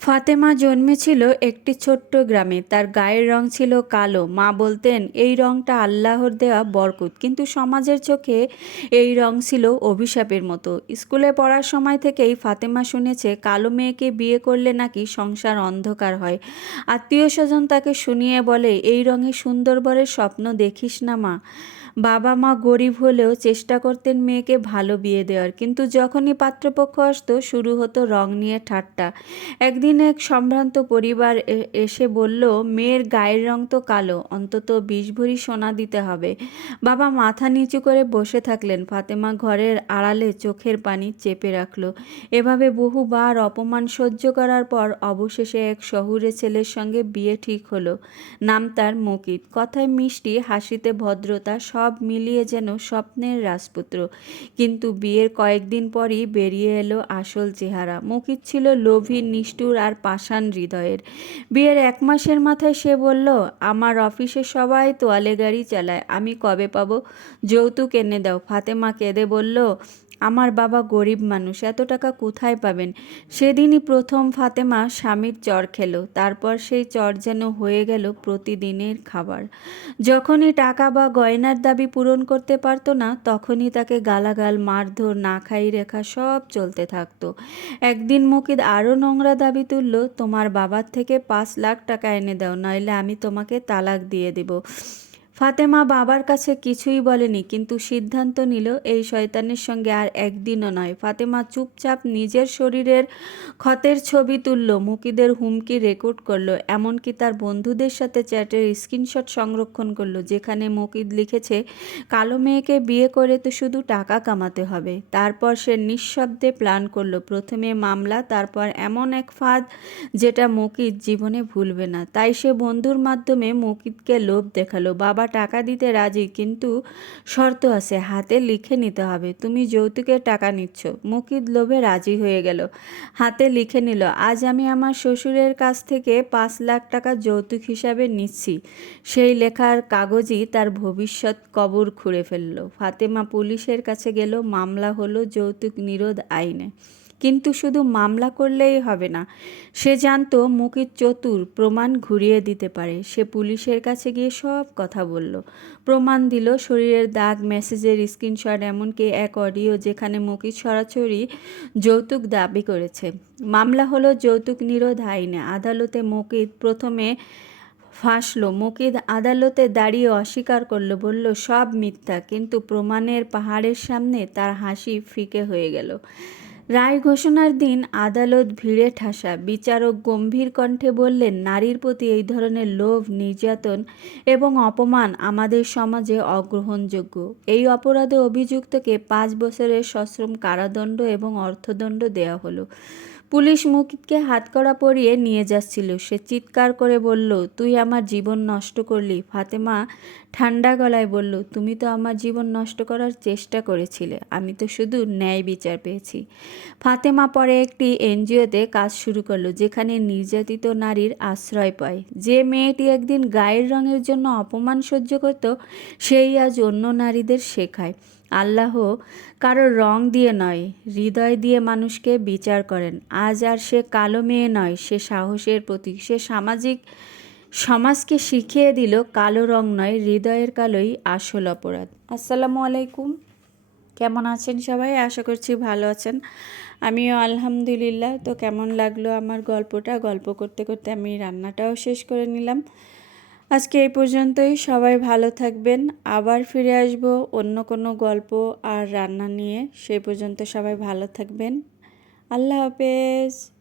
ফাতেমা জন্মেছিল একটি ছোট্ট গ্রামে। তার গায়ের রং ছিল কালো। মা বলতেন, এই রংটা আল্লাহর দেওয়া বরকত। কিন্তু সমাজের চোখে এই রং ছিল অভিশাপের মতো। স্কুলে পড়ার সময় থেকেই ফাতেমা শুনেছে, কালো মেয়েকে বিয়ে করলে নাকি সংসার অন্ধকার হয়। আত্মীয় স্বজন তাকে শুনিয়ে বলে, এই রঙে সুন্দর বরের স্বপ্ন দেখিস না মা। বাবা মা গরিব হলেও চেষ্টা করতেন মেয়েকে ভালো বিয়ে দেওয়ার। কিন্তু যখনই পাত্রপক্ষ আসতো, শুরু হতো রং নিয়ে ঠাট্টা। একদিন এক সম্ভ্রান্ত পরিবার এসে বলল, মেয়ের গায়ের রং তো কালো, অন্তত বিষ ভরি সোনা দিতে হবে। বাবা মাথা নিচু করে বসে থাকলেন। ফাতেমা ঘরের আড়ালে চোখের পানি চেপে রাখল। এভাবে বহুবার অপমান সহ্য করার পর অবশেষে এক শহুরে ছেলের সঙ্গে বিয়ে ঠিক হলো। নাম তার মকিত। কথায় মিষ্টি, হাসিতে ভদ্রতা, সব মিলিয়ে যেন স্বপ্নের রাজপুত্র। কিন্তু বিয়ের কয়েকদিন পরই বেরিয়ে এলো আসল চেহারা। মকিত ছিল লোভী, নিষ্ঠুর আর পাষাণ হৃদয়ের। বিয়ের এক মাসের মাথায় সে বলল, আমার অফিসে সবাই তোয়ালে গাড়ি চালায়, আমি কবে পাবো? যৌতুক এনে দাও। ফাতেমা কেঁদে বলল আমার বাবা গরিব মানুষ, এত টাকা কোথায় পাবেন? সেদিনই প্রথম ফাতেমা স্বামীর চর খেলো, তারপর সেই চর যেন হয়ে গেল প্রতিদিনের খাবার। যখনই টাকা বা গয়নার দাবি পূরণ করতে পারতো না, তখনই তাকে গালাগাল, মারধর, না খাই রেখা সব চলতে থাকতো। একদিন মুকিদ আরও নোংরা দাবি তুলল, তোমার বাবার থেকে পাঁচ লাখ টাকা এনে দাও, নইলে আমি তোমাকে তালাক দিয়ে দেব। ফাতেমা বাবার কাছে কিছুই বলেনি, কিন্তু সিদ্ধান্ত নিল এই শয়তানের সঙ্গে আর একদিনও নয়। ফাতেমা চুপচাপ নিজের শরীরের ক্ষতের ছবি তুলল, মুকিদের হুমকি রেকর্ড করল, এমনকি তার বন্ধুদের সাথে চ্যাটের স্ক্রিনশট সংরক্ষণ করল, যেখানে মুকিদ লিখেছে, কালো মেয়েকে বিয়ে করে তো শুধু টাকা কামাতে হবে। তারপর সে নিঃশব্দে প্ল্যান করল, প্রথমে মামলা, তারপর এমন এক ফাঁদ যেটা মুকিদ জীবনে ভুলবে না। তাই সে বন্ধুর মাধ্যমে মুকিদকে লোভ দেখাল বাবা টাকা দিতে রাজি, কিন্তু শর্ত আছে, হাতে লিখে নিতে হবে। তুমি যৌতুকের টাকা নিচ্ছ। মুকিদ লোভে রাজি হয়ে গেল। হাতে লিখে নিল, আজ আমি আমার শ্বশুরের কাছ থেকে পাঁচ লাখ টাকা যৌতুক হিসাবে নিচ্ছি। সেই লেখার কাগজই তার ভবিষ্যৎ কবর খুঁড়ে ফেলল। ফাতেমা পুলিশের কাছে গেল, মামলা হলো যৌতুক নিরোধ আইনে। কিন্তু শুধু মামলা করলেই হবে না। সে জানতো মুকিত চতুর প্রমাণ ঘুরিয়ে দিতে পারে। সে পুলিশের কাছে গিয়ে সব কথা বলল। প্রমাণ দিল শরীরের দাগ, মেসেজের স্ক্রিনশট, এমনকি এক অডিও যেখানে মুকিত সরাসরি যৌতুক দাবি করেছে। মামলা হলো যৌতুক নিরোধ আইনে। আদালতে মুকিত প্রথমে ফাঁসলো। মুকিদ আদালতে দাঁড়িয়ে অস্বীকার করল, বলল, সব মিথ্যা। কিন্তু প্রমাণের পাহাড়ের সামনে তার হাসি ফিকে হয়ে গেল। রায় ঘোষণার দিন আদালত ভিড়ে ঠাসা। বিচারক গম্ভীর কণ্ঠে বললেন, নারীর প্রতি এই ধরনের লোভ, নির্যাতন এবং অপমান আমাদের সমাজে অগ্রহণযোগ্য। এই অপরাধে অভিযুক্তকে পাঁচ বছরের সশ্রম কারাদণ্ড এবং অর্থদণ্ড দেওয়া হলো। পুলিশ মুকিতকে হাতকড়া পরিয়ে নিয়ে যাচ্ছিল। সে চিৎকার করে বলল, তুই আমার জীবন নষ্ট করলি। ফাতেমা ঠান্ডা গলায় বলল, তুমি তো আমার জীবন নষ্ট করার চেষ্টা করেছিলে। আমি তো শুধু ন্যায় বিচার পেয়েছি। ফাতেমা পরে একটি এনজিওতে কাজ শুরু করল, যেখানে নির্যাতিত নারীর আশ্রয় পায়। যে মেয়েটি একদিন গায়ের রঙের জন্য অপমান সহ্য করত, সেই আজ অন্য নারীদের শেখায়। আল্লাহ কারোর রং দিয়ে নয়, হৃদয় দিয়ে মানুষকে বিচার করেন। আজ আর সে কালো মেয়ে নয়, সে সাহসের প্রতীক। সে সামাজিক সমাজকে শিখিয়ে দিল, কালো রং নয়, হৃদয়ের কালোই আসল অপরাধ। আসসালামু আলাইকুম। কেমন আছেন সবাই? আশা করছি ভালো আছেন। আমিও আলহামদুলিল্লাহ। তো কেমন লাগল আমার গল্পটা? গল্প করতে করতে আমি রান্নাটাও শেষ করে নিলাম। আজকে এই পর্যন্তই। সবাই ভালো থাকবেন। আবার ফিরে আসব অন্য কোনো গল্প আর রান্না নিয়ে। সেই পর্যন্ত সবাই ভালো থাকবেন। আল্লাহ হাফেজ।